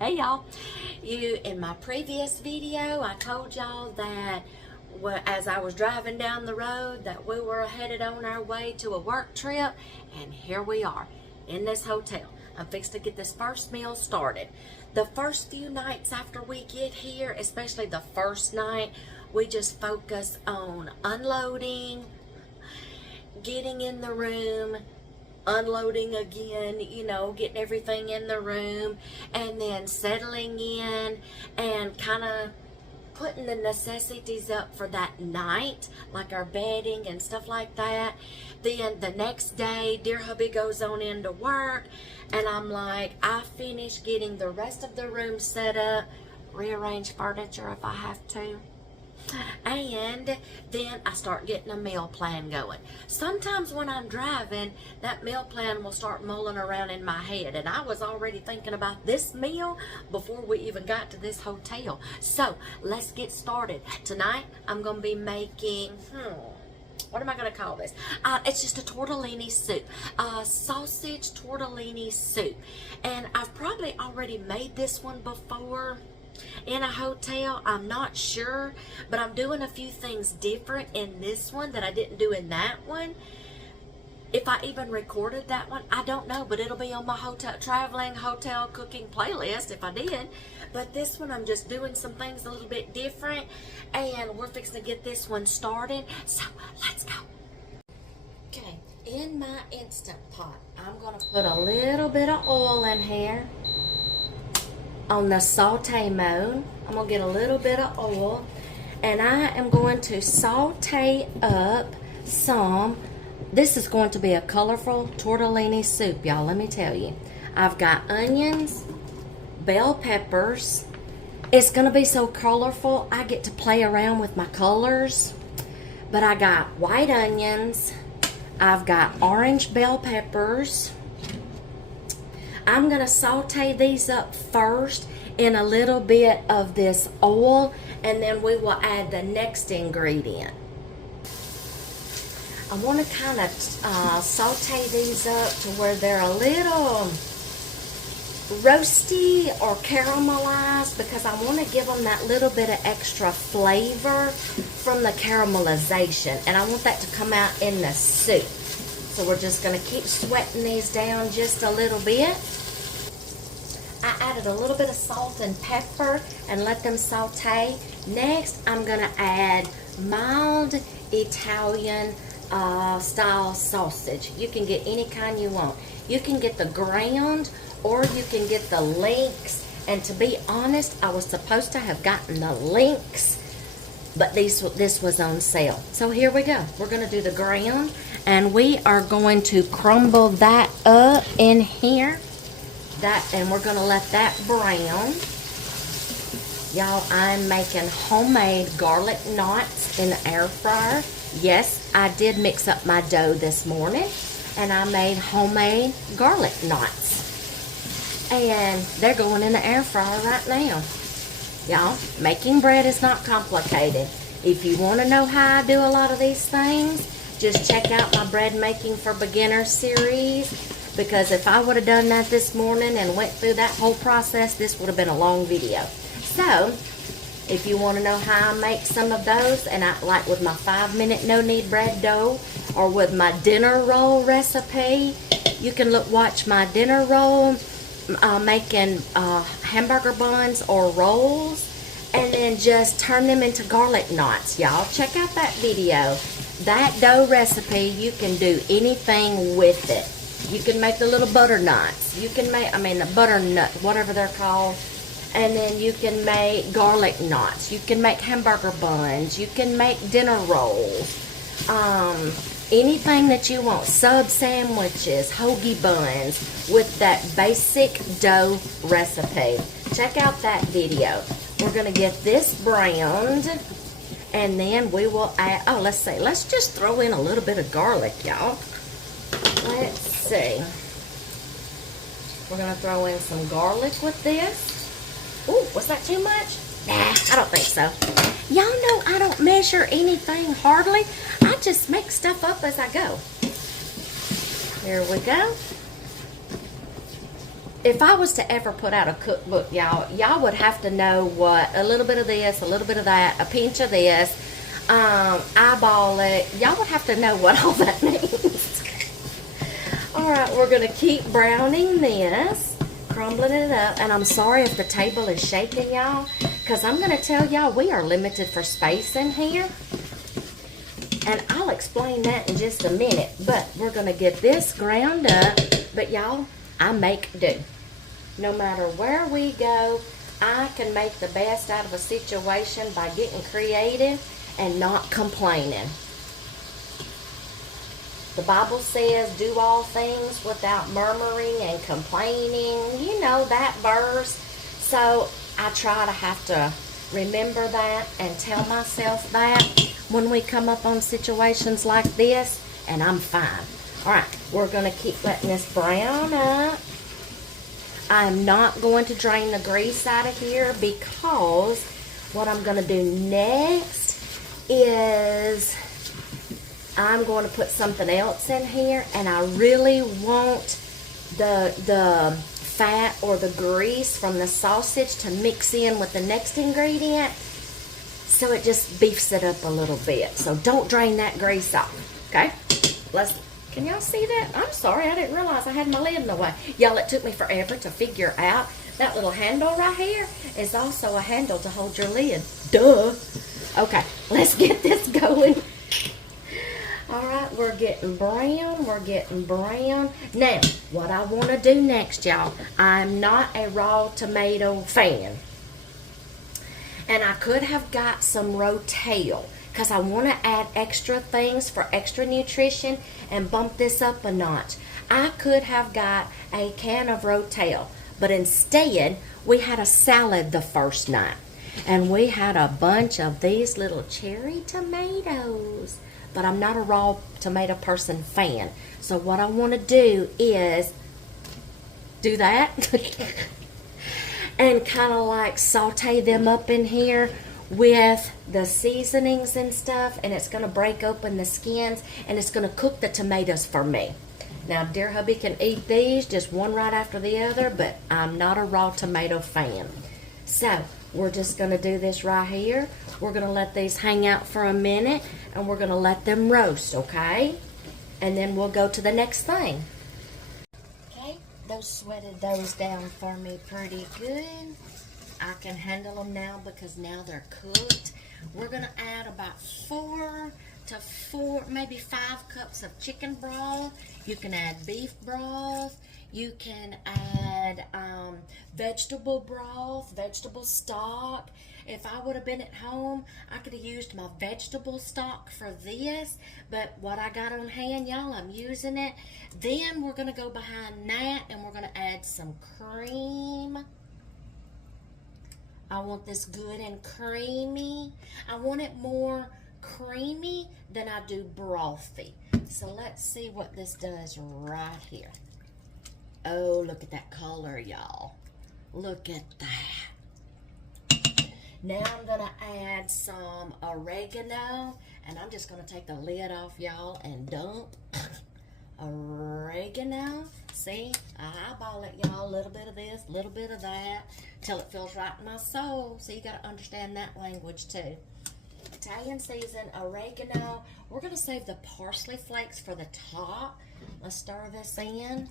Hey y'all, in my previous video I told y'all that as I was driving down the road that we were headed on our way to a work trip, and here we are in this hotel. I'm fixed to get this first meal started. The first few nights after we get here, especially the first night, we just focus on unloading, getting in the room, unloading again, you know, getting everything in the room, and then settling in and kind of putting the necessities up for that night, like our bedding and stuff like that. Then the next day, dear hubby goes on into work, and I'm like, I finish getting the rest of the room set up, rearrange furniture if I have to, and then I start getting a meal plan going. Sometimes when I'm driving, that meal plan will start mulling around in my head, and I was already thinking about this meal before we even got to this hotel. So let's get started. Tonight I'm going to be making what am I going to call this? It's just a tortellini soup, sausage tortellini soup, and I've probably already made this one before in a hotel. I'm not sure, but I'm doing a few things different in this one that I didn't do in that one. If I even recorded that one, I don't know, but it'll be on my traveling hotel cooking playlist if I did. But this one, I'm just doing some things a little bit different, and we're fixing to get this one started. So let's go. Okay, in my Instant Pot, I'm going to put a little bit of oil in here. On the saute mode, I'm going to get a little bit of oil, and I am going to saute up some. This is going to be a colorful tortellini soup, y'all. Let me tell you. I've got onions, bell peppers. It's going to be so colorful, I get to play around with my colors. But I got white onions. I've got orange bell peppers. I'm going to saute these up first in a little bit of this oil, and then we will add the next ingredient. I want to kind of saute these up to where they're a little roasty or caramelized, because I want to give them that little bit of extra flavor from the caramelization, and I want that to come out in the soup. So we're just going to keep sweating these down just a little bit. I added a little bit of salt and pepper and let them saute. Next, I'm going to add mild Italian style sausage. You can get any kind you want. You can get the ground or you can get the links. And to be honest, I was supposed to have gotten the links, but this was on sale. So here we go. We're going to do the ground, and we are going to crumble that up in here. And we're going to let that brown. Y'all, I'm making homemade garlic knots in the air fryer. Yes, I did mix up my dough this morning, and I made homemade garlic knots. And they're going in the air fryer right now. Y'all, making bread is not complicated. If you want to know how I do a lot of these things, just check out my Bread Making for Beginners series. Because if I would have done that this morning and went through that whole process, this would have been a long video. So, if you want to know how I make some of those, and I like with my 5-minute no-knead bread dough, or with my dinner roll recipe, you can watch my dinner roll, making hamburger buns or rolls, and then just turn them into garlic knots. Y'all, check out that video. That dough recipe, you can do anything with it. You can make the little butter knots. You can make, the butternut, whatever they're called. And then you can make garlic knots. You can make hamburger buns. You can make dinner rolls. Anything that you want. Sub sandwiches, hoagie buns with that basic dough recipe. Check out that video. We're going to get this browned. And then we will add, let's just throw in a little bit of garlic, y'all. Let's see. We're going to throw in some garlic with this. Ooh, was that too much? Nah, I don't think so. Y'all know I don't measure anything hardly. I just make stuff up as I go. Here we go. if I was to ever put out a cookbook, y'all would have to know what a little bit of this, a little bit of that, a pinch of this, eyeball it. Y'all would have to know what all that means. All right, we're going to keep browning this, crumbling it up. And I'm sorry if the table is shaking, y'all, because I'm going to tell y'all we are limited for space in here. And I'll explain that in just a minute. But we're going to get this ground up. But y'all, I make do. No matter where we go, I can make the best out of a situation by getting creative and not complaining. The Bible says, do all things without murmuring and complaining. You know that verse. So I try to have to remember that and tell myself that when we come up on situations like this, and I'm fine. All right, we're going to keep letting this brown up. I'm not going to drain the grease out of here because what I'm going to do next is I'm going to put something else in here, and I really want the fat or the grease from the sausage to mix in with the next ingredient, so it just beefs it up a little bit. So don't drain that grease off, okay? Can y'all see that? I'm sorry, I didn't realize I had my lid in the way. Y'all, it took me forever to figure out that little handle right here is also a handle to hold your lid. Duh. Okay, let's get this going. All right, we're getting brown, we're getting brown. Now, what I want to do next, y'all, I'm not a raw tomato fan. And I could have got some Rotel because I want to add extra things for extra nutrition and bump this up a notch. I could have got a can of Rotel, but instead, we had a salad the first night. And we had a bunch of these little cherry tomatoes. But I'm not a raw tomato person fan. So what I want to do is do that and kind of like saute them up in here with the seasonings and stuff, and it's going to break open the skins, and it's going to cook the tomatoes for me. Now, dear hubby can eat these just one right after the other, but I'm not a raw tomato fan. So we're just going to do this right here. We're going to let these hang out for a minute, and we're going to let them roast, okay? And then we'll go to the next thing. Okay, those sweated those down for me pretty good. I can handle them now because now they're cooked. We're going to add about 4 to 4, maybe 5 cups of chicken broth. You can add beef broth. You can add vegetable broth, vegetable stock. If I would have been at home, I could have used my vegetable stock for this. But what I got on hand, y'all, I'm using it. Then we're going to go behind that and we're going to add some cream. I want this good and creamy. I want it more creamy than I do brothy. So let's see what this does right here. Oh, look at that color, y'all. Look at that. Now I'm going to add some oregano, and I'm just going to take the lid off, y'all, and dump oregano. See, I eyeball it, y'all. A little bit of this, a little bit of that, till it feels right in my soul. So you got to understand that language too. Italian seasoned oregano. We're going to save the parsley flakes for the top. Let's stir this in.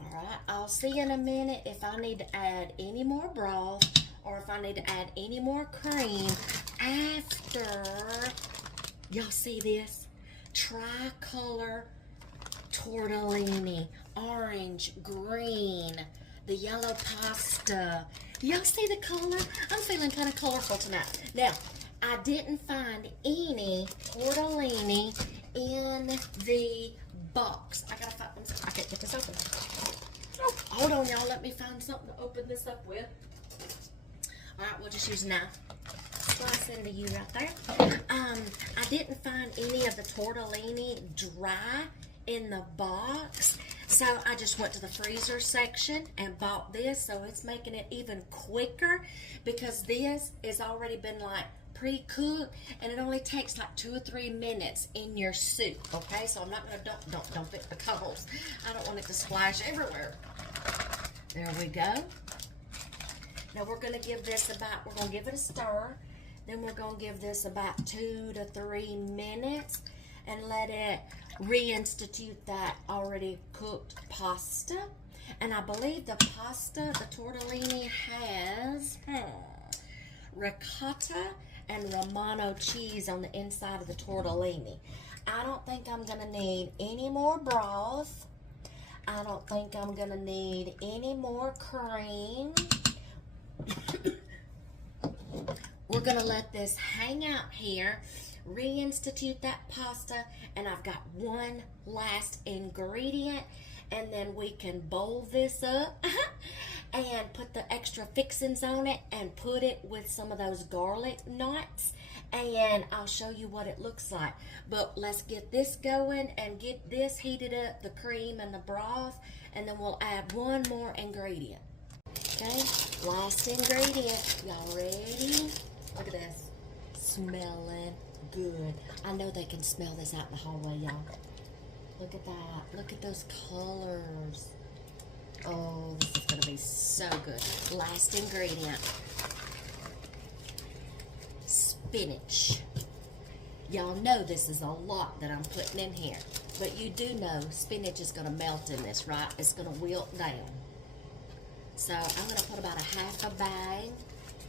Alright, I'll see in a minute if I need to add any more broth or if I need to add any more cream after. Y'all see this? Tricolor tortellini, orange, green, the yellow pasta. Y'all see the color? I'm feeling kind of colorful tonight. Now, I didn't find any tortellini in the box. I gotta find, I can't get this open. Oh, hold on, y'all. Let me find something to open this up with. All right, we'll just use a knife. Slice into you right there. I didn't find any of the tortellini dry in the box, so I just went to the freezer section and bought this, so it's making it even quicker because this has already been like pre-cooked, and it only takes like 2 or 3 minutes in your soup, okay? So I'm not gonna don't pick the coals. I don't want it to splash everywhere. There we go. Now we're gonna give this we're gonna give it a stir. Then we're gonna give this about 2 to 3 minutes and let it reinstitute that already cooked pasta. And I believe the pasta, the tortellini, has ricotta and Romano cheese on the inside of the tortellini. I don't think I'm gonna need any more broth. I don't think I'm gonna need any more cream. We're gonna let this hang out here, reinstitute that pasta, and I've got one last ingredient, and then we can bowl this up and put the extra fixings on it and put it with some of those garlic knots, and I'll show you what it looks like. But let's get this going and get this heated up, the cream and the broth, and then we'll add one more ingredient. Okay, last ingredient. Y'all ready? Look at this. Smelling good. I know they can smell this out in the hallway, y'all. Look at that. Look at those colors. Oh, this is going to be so good. Last ingredient. Spinach. Y'all know this is a lot that I'm putting in here. But you do know spinach is going to melt in this, right? It's going to wilt down. So I'm going to put about a half a bag,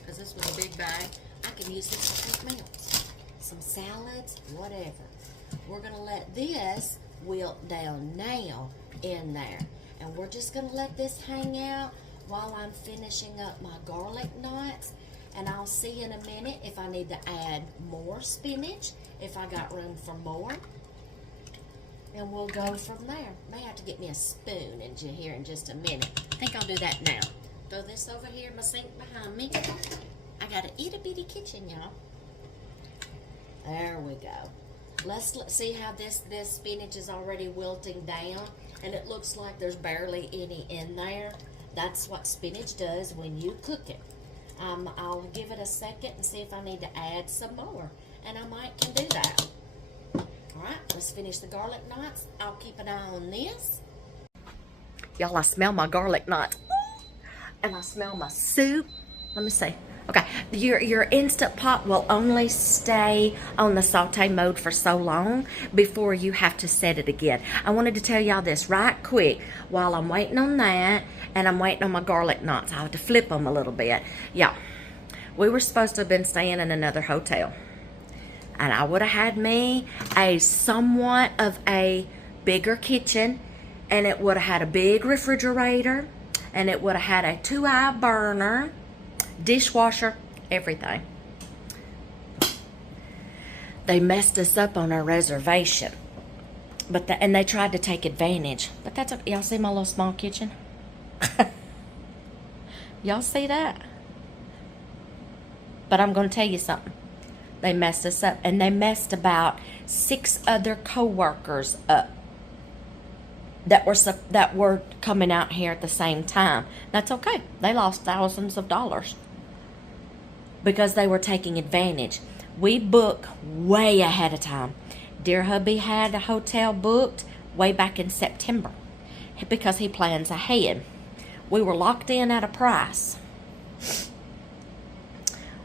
because this was a big bag. I can use this for something else. Some salads, whatever. We're going to let this wilt down now in there. And we're just going to let this hang out while I'm finishing up my garlic knots. And I'll see in a minute if I need to add more spinach, if I got room for more. And we'll go from there. May have to get me a spoon in here in just a minute. I think I'll do that now. Throw this over here in my sink behind me. I got an itty bitty kitchen, y'all. There we go. Let's see how this spinach is already wilting down, and it looks like there's barely any in there. That's what spinach does when you cook it. I'll give it a second and see if I need to add some more, and I might can do that. All right, let's finish the garlic knots. I'll keep an eye on this. Y'all, I smell my garlic knots, and I smell my soup. Let me see. Okay, your Instant Pot will only stay on the saute mode for so long before you have to set it again. I wanted to tell y'all this right quick while I'm waiting on that, and I'm waiting on my garlic knots. I have to flip them a little bit. Yeah, we were supposed to have been staying in another hotel, and I would have had me a somewhat of a bigger kitchen, and it would have had a big refrigerator, and it would have had a 2-eye burner, dishwasher, everything. They messed us up on our reservation, and they tried to take advantage. But that's okay. Y'all see my little small kitchen? Y'all see that? But I'm going to tell you something. They messed us up, and they messed about 6 other co-workers up that were coming out here at the same time. That's okay. They lost thousands of dollars because they were taking advantage. We book way ahead of time. Dear hubby had a hotel booked way back in September because he plans ahead. We were locked in at a price.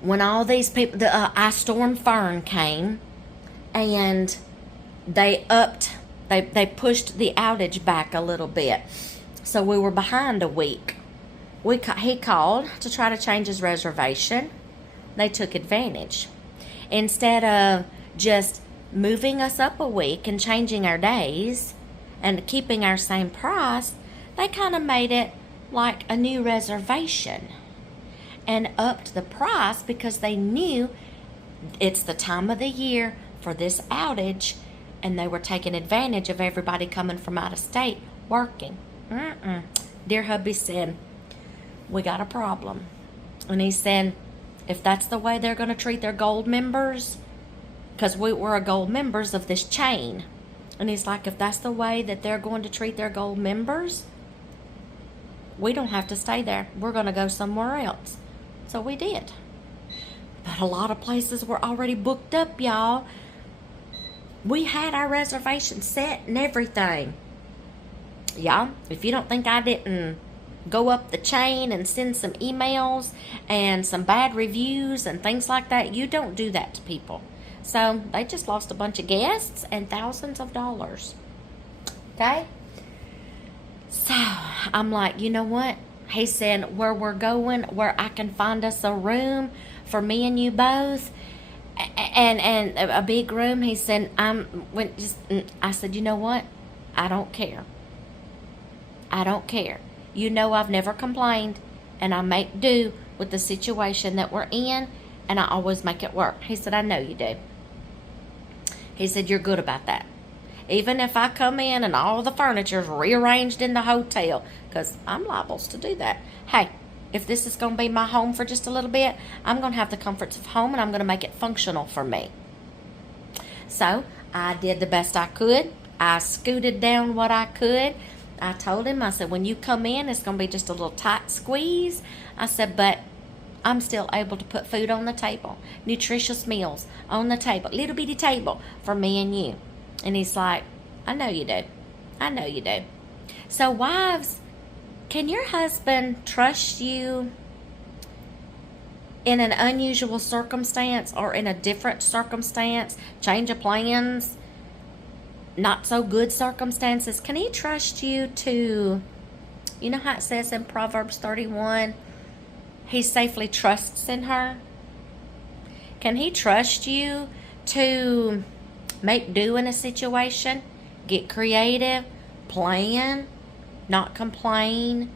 When all these people, the Ice Storm Fern came, and they pushed the outage back a little bit. So we were behind a week. He called to try to change his reservation. They took advantage. Instead of just moving us up a week and changing our days and keeping our same price, they kind of made it like a new reservation and upped the price because they knew it's the time of the year for this outage, and they were taking advantage of everybody coming from out of state working. Dear hubby said, we got a problem. And he said, if that's the way they're going to treat their gold members, because we were a gold members of this chain, and he's like, if that's the way that they're going to treat their gold members, we don't have to stay there. We're going to go somewhere else. So we did. But a lot of places were already booked up, y'all. We had our reservation set and everything. Y'all, if you don't think I didn't go up the chain and send some emails and some bad reviews and things like that, you don't do that to people. So they just lost a bunch of guests and thousands of dollars. Okay? So I'm like, you know what? He said, where we're going, where I can find us a room for me and you both, and a big room. He said, I said, you know what? I don't care. I don't care. You know I've never complained, and I make do with the situation that we're in, and I always make it work. He said, I know you do. He said, you're good about that. Even if I come in and all the furniture's rearranged in the hotel, because I'm liable to do that. Hey, if this is going to be my home for just a little bit, I'm going to have the comforts of home, and I'm going to make it functional for me. So I did the best I could. I scooted down what I could. I told him, I said, when you come in, it's going to be just a little tight squeeze. I said, but I'm still able to put food on the table, nutritious meals on the table, little bitty table for me and you. And he's like, I know you do. I know you do. So wives, can your husband trust you in an unusual circumstance or in a different circumstance, change of plans, not so good circumstances? Can he trust you to, you know how it says in Proverbs 31, he safely trusts in her? Can he trust you to make do in a situation, get creative, plan, not complain,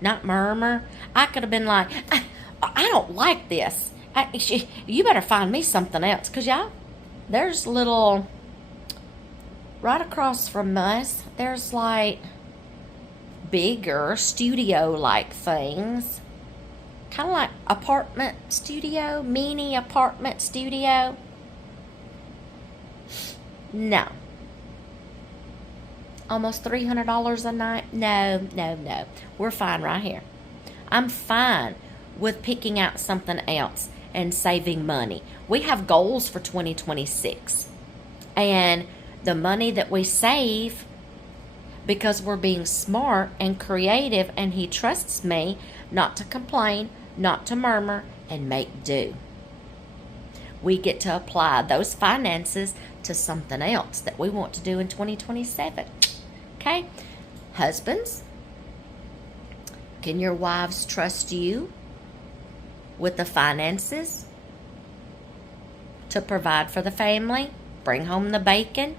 not murmur? I could have been like, I don't like this. You better find me something else. Because, y'all, there's little, right across from us, there's like bigger studio-like things. Kind of like apartment studio, mini apartment studio. No. Almost $300 a night? No. We're fine right here. I'm fine with picking out something else and saving money. We have goals for 2026. And the money that we save, because we're being smart and creative, and he trusts me not to complain, not to murmur, and make do. We get to apply those finances to something else that we want to do in 2027. Okay? Husbands, can your wives trust you with the finances to provide for the family? Bring home the bacon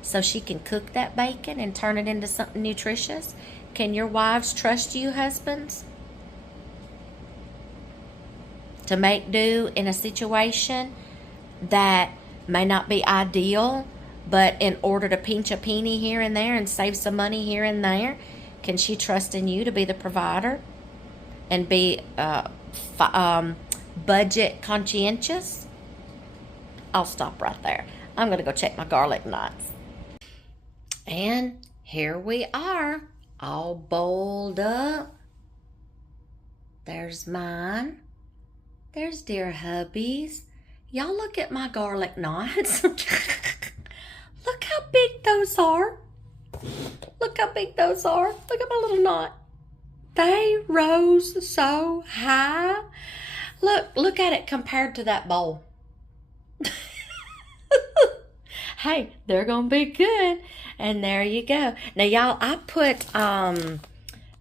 so she can cook that bacon and turn it into something nutritious? Can your wives trust you, husbands, to make do in a situation that may not be ideal, but in order to pinch a penny here and there and save some money here and there, can she trust in you to be the provider and be budget conscientious? I'll stop right there. I'm going to go check my garlic knots. And here we are, all bowled up. There's mine. There's dear hubby's. Y'all look at my garlic knots. Look how big those are. Look how big those are. Look at my little knot. They rose so high. Look at it compared to that bowl. Hey, they're going to be good. And there you go. Now, y'all, I put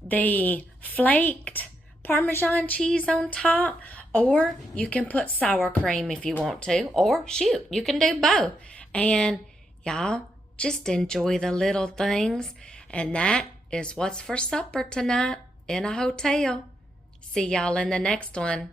the flaked Parmesan cheese on top. Or you can put sour cream if you want to. Or, shoot, you can do both. And, y'all, just enjoy the little things. And that is what's for supper tonight in a hotel. See y'all in the next one.